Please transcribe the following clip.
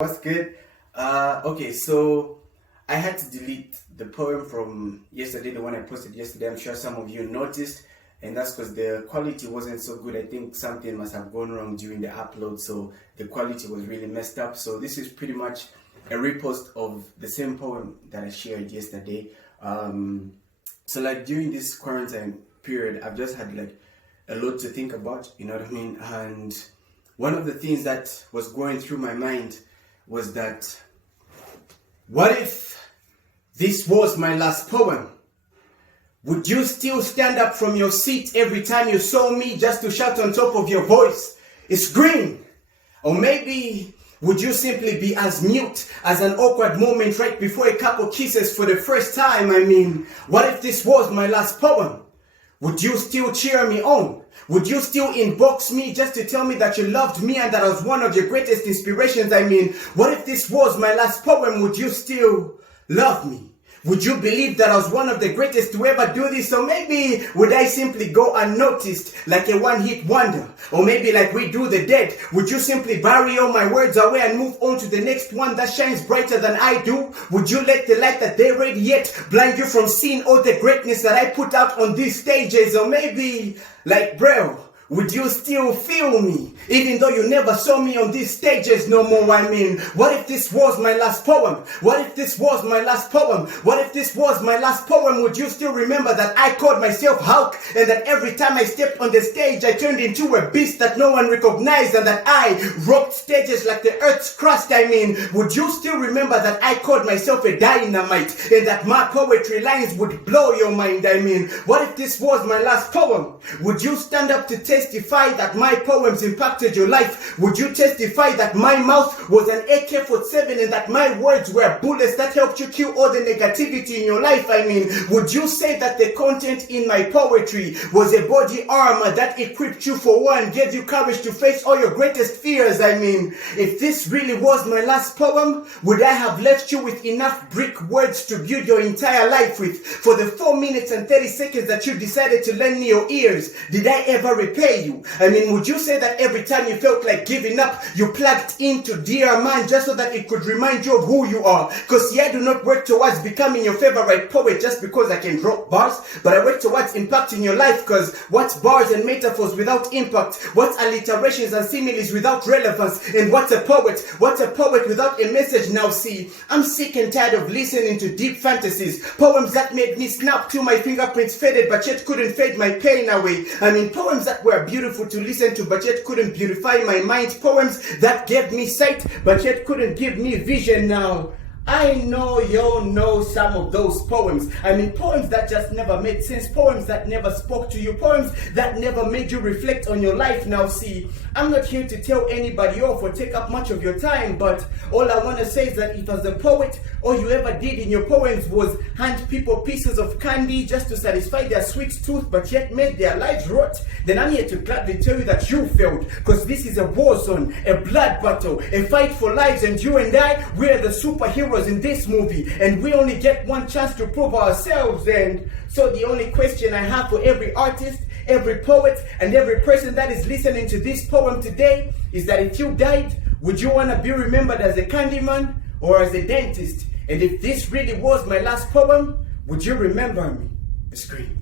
What's good? Okay, so I had to delete the poem from yesterday, the one I posted yesterday. I'm sure some of you noticed, and that's because the quality wasn't so good. I think something must have gone wrong during the upload, so the quality was really messed up. So this is pretty much a repost of the same poem that I shared yesterday. So like during this quarantine period, I've just had like a lot to think about, you know what I mean? And one of the things that was going through my mind was that, what if this was my last poem? Would you still stand up from your seat every time you saw me just to shout on top of your voice, "It's green"? Or maybe would you simply be as mute as an awkward moment right before a couple kisses for the first time? I mean, what if this was my last poem? Would you still cheer me on? Would you still inbox me just to tell me that you loved me and that I was one of your greatest inspirations? I mean, what if this was my last poem? Would you still love me? Would you believe that I was one of the greatest to ever do this? Or maybe would I simply go unnoticed like a one-hit wonder? Or maybe like we do the dead, would you simply bury all my words away and move on to the next one that shines brighter than I do? Would you let the light that they radiate blind you from seeing all the greatness that I put out on these stages? Or maybe like, bro, would you still feel me, even though you never saw me on these stages no more? I mean, what if this was my last poem? What if this was my last poem? What if this was my last poem? Would you still remember that I called myself Hulk, and that every time I stepped on the stage, I turned into a beast that no one recognized, and that I rocked stages like the earth's crust? I mean, would you still remember that I called myself a dynamite, and that my poetry lines would blow your mind? I mean, what if this was my last poem? Would you stand up to testify that my poems impacted your life? Would you testify that my mouth was an AK-47 and that my words were bullets that helped you kill all the negativity in your life? I mean, would you say that the content in my poetry was a body armor that equipped you for war and gave you courage to face all your greatest fears? I mean, if this really was my last poem, would I have left you with enough brick words to build your entire life with for the 4 minutes and 30 seconds that you decided to lend me your ears? Did I ever repay you? I mean, would you say that every time you felt like giving up, you plugged into Dear Man just so that it could remind you of who you are? Because I do not work towards becoming your favorite poet just because I can drop bars, but I work towards impacting your life. Because what's bars and metaphors without impact? What's alliterations and similes without relevance? And what's a poet? What's a poet without a message? Now see, I'm sick and tired of listening to deep fantasies, poems that made me snap till my fingerprints faded but yet couldn't fade my pain away. I mean, poems that were beautiful to listen to but yet couldn't beautify my mind, poems that gave me sight but yet couldn't give me vision. Now I know you'll know some of those poems. I mean, poems that just never made sense, poems that never spoke to you, poems that never made you reflect on your life. Now see, I'm not here to tell anybody off or take up much of your time, but all I want to say is that if as a poet, all you ever did in your poems was hand people pieces of candy just to satisfy their sweet tooth but yet made their lives rot, then I'm here to gladly tell you that you failed, because this is a war zone, a blood battle, a fight for lives, and you and I, we're the superheroes in this movie, and we only get one chance to prove ourselves. And so the only question I have for every artist, every poet, and every person that is listening to this poem today is that if you died, would you want to be remembered as a candyman or as a dentist? And if this really was my last poem, would you remember me? It's green.